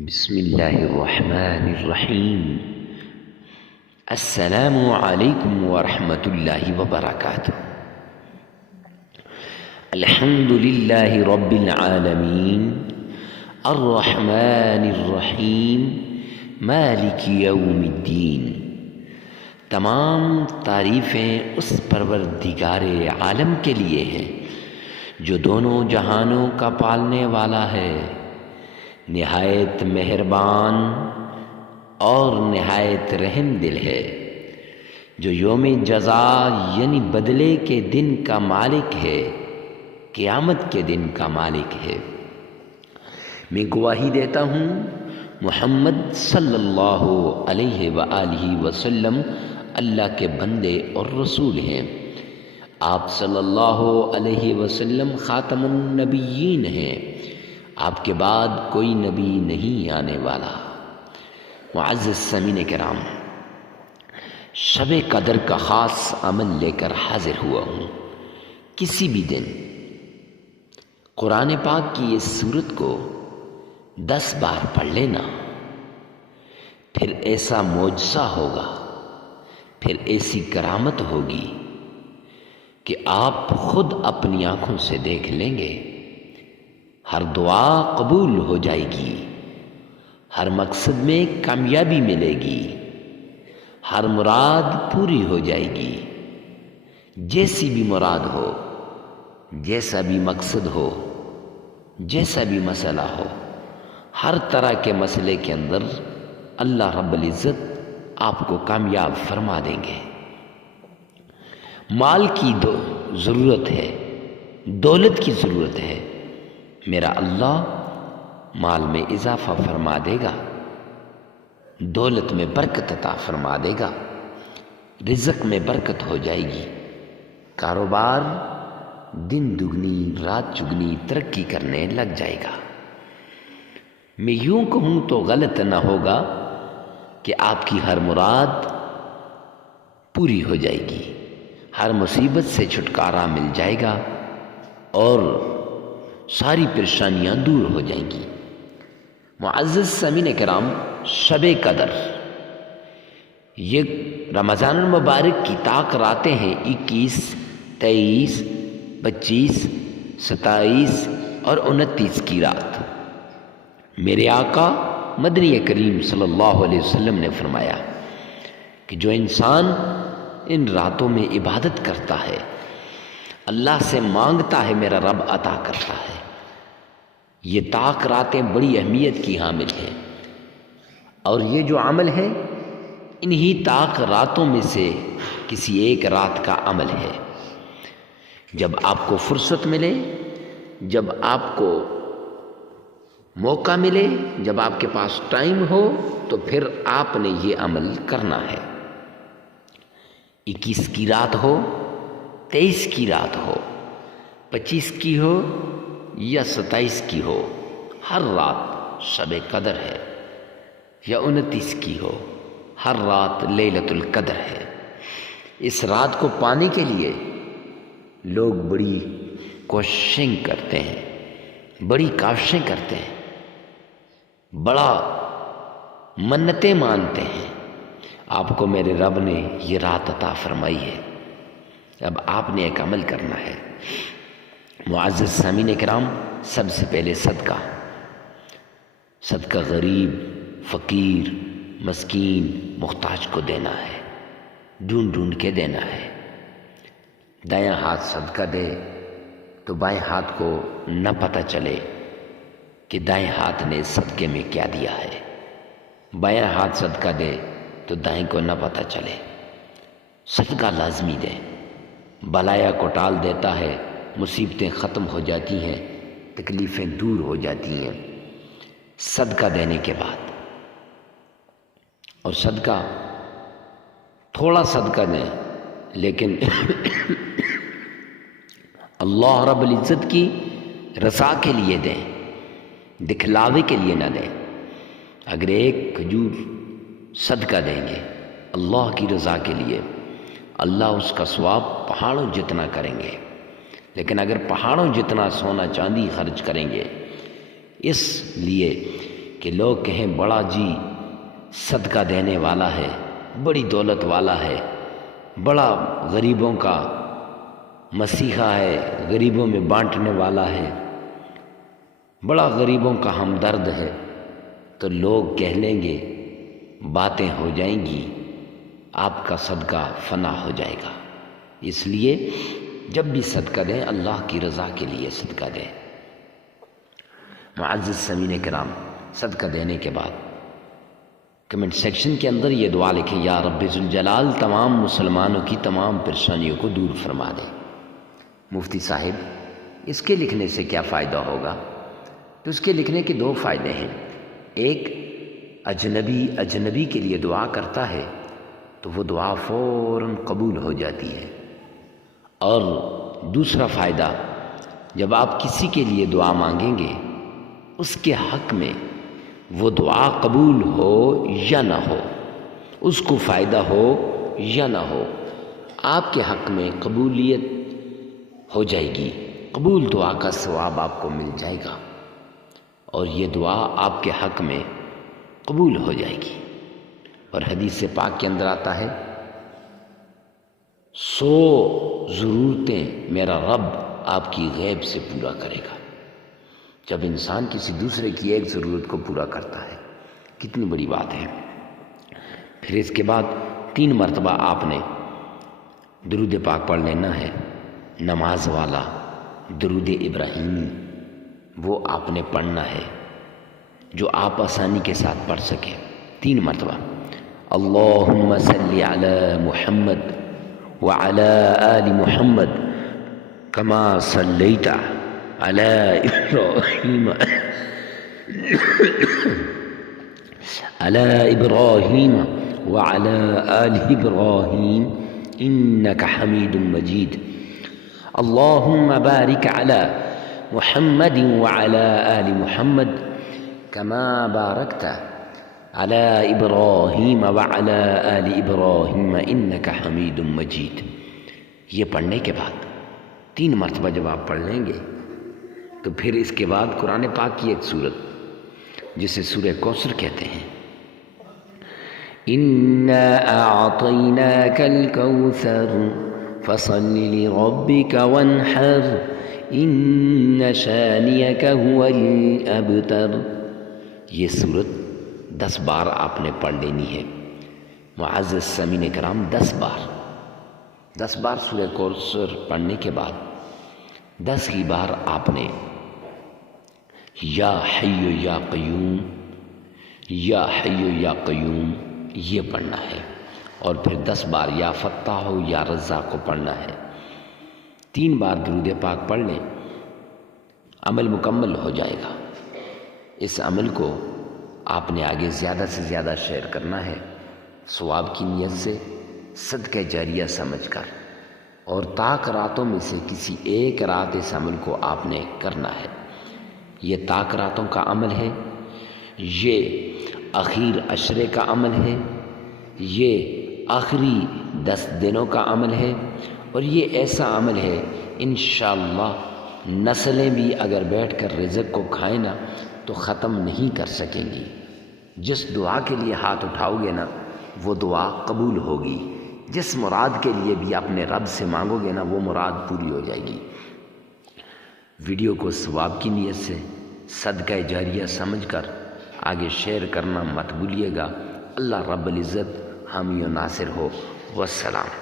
بسم اللہ الرحمن الرحیم۔ السلام علیکم ورحمۃ اللہ وبرکاتہ۔ الحمد للہ رب العالمین الرحمن الرحیم مالک یوم الدین۔ تمام تعریفیں اس پروردگار عالم کے لیے ہیں جو دونوں جہانوں کا پالنے والا ہے، نہایت مہربان اور نہایت رحم دل ہے، جو یوم جزا یعنی بدلے کے دن کا مالک ہے، قیامت کے دن کا مالک ہے۔ میں گواہی دیتا ہوں محمد صلی اللہ علیہ وآلہ وسلم اللہ کے بندے اور رسول ہیں۔ آپ صلی اللہ علیہ وسلم خاتم النبیین ہیں، آپ کے بعد کوئی نبی نہیں آنے والا۔ معزز سامعین کرام، شب قدر کا خاص عمل لے کر حاضر ہوا ہوں۔ کسی بھی دن قرآن پاک کی اس سورت کو 10 بار پڑھ لینا، پھر ایسا معجزہ ہوگا، پھر ایسی کرامت ہوگی کہ آپ خود اپنی آنکھوں سے دیکھ لیں گے۔ ہر دعا قبول ہو جائے گی، ہر مقصد میں کامیابی ملے گی، ہر مراد پوری ہو جائے گی۔ جیسی بھی مراد ہو، جیسا بھی مقصد ہو، جیسا بھی مسئلہ ہو، ہر طرح کے مسئلے کے اندر اللہ رب العزت آپ کو کامیاب فرما دیں گے۔ مال کی ضرورت ہے، دولت کی ضرورت ہے، میرا اللہ مال میں اضافہ فرما دے گا، دولت میں برکت عطا فرما دے گا، رزق میں برکت ہو جائے گی، کاروبار دن دگنی رات چگنی ترقی کرنے لگ جائے گا۔ میں یوں کہوں تو غلط نہ ہوگا کہ آپ کی ہر مراد پوری ہو جائے گی، ہر مصیبت سے چھٹکارا مل جائے گا اور ساری پریشانیاں دور ہو جائیں گی۔ معزز سامعین کرام، شب قدر یہ رمضان المبارک کی طاق راتیں ہیں، 21، 23، 25، 27 اور 29 کی رات۔ میرے آقا مدنی کریم صلی اللہ علیہ وسلم نے فرمایا کہ جو انسان ان راتوں میں عبادت کرتا ہے، اللہ سے مانگتا ہے، میرا رب عطا کرتا ہے۔ یہ طاق راتیں بڑی اہمیت کی حامل ہیں، اور یہ جو عمل ہے انہی طاق راتوں میں سے کسی ایک رات کا عمل ہے۔ جب آپ کو فرصت ملے، جب آپ کو موقع ملے، جب آپ کے پاس ٹائم ہو، تو پھر آپ نے یہ عمل کرنا ہے۔ 21 کی رات ہو، 23 کی رات ہو، 25 کی ہو یا 27 کی ہو، ہر رات شب قدر ہے، یا 29 کی ہو، ہر رات لیلۃ القدر ہے۔ اس رات کو پانے کے لیے لوگ بڑی کوششیں کرتے ہیں، بڑی کاوشیں کرتے ہیں، بڑا منتیں مانتے ہیں۔ آپ کو میرے رب نے یہ رات عطا فرمائی ہے، اب آپ نے ایک عمل کرنا ہے۔ معزز سامعین کرام، سب سے پہلے صدقہ غریب، فقیر، مسکین، محتاج کو دینا ہے، ڈھونڈ ڈھونڈ کے دینا ہے۔ دایاں ہاتھ صدقہ دے تو بائیں ہاتھ کو نہ پتہ چلے کہ دائیں ہاتھ نے صدقے میں کیا دیا ہے، بایاں ہاتھ صدقہ دے تو دائیں کو نہ پتہ چلے۔ صدقہ لازمی دے، بلایا کو ٹال دیتا ہے، مصیبتیں ختم ہو جاتی ہیں، تکلیفیں دور ہو جاتی ہیں صدقہ دینے کے بعد۔ اور صدقہ تھوڑا صدقہ دیں، لیکن اللہ رب العزت کی رضا کے لیے دیں، دکھلاوے کے لیے نہ دیں۔ اگر ایک کھجور صدقہ دیں گے اللہ کی رضا کے لیے، اللہ اس کا ثواب پہاڑوں جتنا کریں گے، لیکن اگر پہاڑوں جتنا سونا چاندی خرچ کریں گے، اس لیے کہ لوگ کہیں بڑا جی صدقہ دینے والا ہے، بڑی دولت والا ہے، بڑا غریبوں کا مسیحا ہے، غریبوں میں بانٹنے والا ہے، بڑا غریبوں کا ہمدرد ہے، تو لوگ کہہ لیں گے، باتیں ہو جائیں گی، آپ کا صدقہ فنا ہو جائے گا۔ اس لیے جب بھی صدقہ دیں اللہ کی رضا کے لیے صدقہ دیں۔ معزز سامعین کرام، صدقہ دینے کے بعد کمنٹ سیکشن کے اندر یہ دعا لکھیں، یا رب ذوالجلال تمام مسلمانوں کی تمام پریشانیوں کو دور فرما دے۔ مفتی صاحب اس کے لکھنے سے کیا فائدہ ہوگا؟ تو اس کے لکھنے کے دو فائدے ہیں۔ ایک، اجنبی کے لیے دعا کرتا ہے تو وہ دعا فوراً قبول ہو جاتی ہے، اور دوسرا فائدہ، جب آپ کسی کے لیے دعا مانگیں گے اس کے حق میں وہ دعا قبول ہو یا نہ ہو، اس کو فائدہ ہو یا نہ ہو، آپ کے حق میں قبولیت ہو جائے گی، قبول دعا کا ثواب آپ کو مل جائے گا، اور یہ دعا آپ کے حق میں قبول ہو جائے گی۔ اور حدیث پاک کے اندر آتا ہے، 100 ضرورتیں میرا رب آپ کی غیب سے پورا کرے گا۔ جب انسان کسی دوسرے کی ایک ضرورت کو پورا کرتا ہے، کتنی بڑی بات ہے۔ پھر اس کے بعد 3 مرتبہ آپ نے درود پاک پڑھ لینا ہے، نماز والا درود ابراہیمی، وہ آپ نے پڑھنا ہے جو آپ آسانی کے ساتھ پڑھ سکیں 3 مرتبہ۔ اللہم صلی علی محمد وعلی آل محمد کما صلیت علی ابراہیم وعلی آل ابراہیم انک حمید مجید۔ اللہم بارک علی محمد وعلی آل محمد کما بارکت علی ابراہیم وعلی آل ابراہیم انک حمید مجید۔ یہ پڑھنے کے بعد 3 مرتبہ جب آپ پڑھ لیں گے تو پھر اس کے بعد قرآن پاک کی ایک سورت جسے سورہ کوثر کہتے ہیں، اِنَّا أَعْطَيْنَاكَ الْكَوْثَرَ فَصَلِّ لِرَبِّكَ وَانْحَرْ إِنَّ شَانِئَكَ هُوَ الْأَبْتَرُ۔ یہ سورت 10 بار آپ نے پڑھ لینی ہے۔ معزز سامعین کرام، 10 بار سورہ کوثر پڑھنے کے بعد 10 ہی بار آپ نے یا حی یا قیوم، یا حی یا قیوم یہ پڑھنا ہے، اور پھر 10 بار یا فتاح ہو یا رزاق کو پڑھنا ہے۔ 3 بار درود پاک پڑھ لیں، عمل مکمل ہو جائے گا۔ اس عمل کو آپ نے آگے زیادہ سے زیادہ شیئر کرنا ہے، ثواب کی نیت سے، صدقہ جاریہ سمجھ کر، اور طاق راتوں میں سے کسی ایک رات اس عمل کو آپ نے کرنا ہے۔ یہ طاق راتوں کا عمل ہے، یہ اخیر عشرے کا عمل ہے، یہ آخری 10 دنوں کا عمل ہے، اور یہ ایسا عمل ہے انشاءاللہ نسلیں بھی اگر بیٹھ کر رزق کو کھائیں نا تو ختم نہیں کر سکیں گی۔ جس دعا کے لیے ہاتھ اٹھاؤ گے نا وہ دعا قبول ہوگی، جس مراد کے لیے بھی اپنے رب سے مانگو گے نا وہ مراد پوری ہو جائے گی۔ ویڈیو کو ثواب کی نیت سے، صدقہ جاریہ سمجھ کر آگے شیئر کرنا مت بھولیے گا۔ اللہ رب العزت حامی و ناصر ہو۔ والسلام۔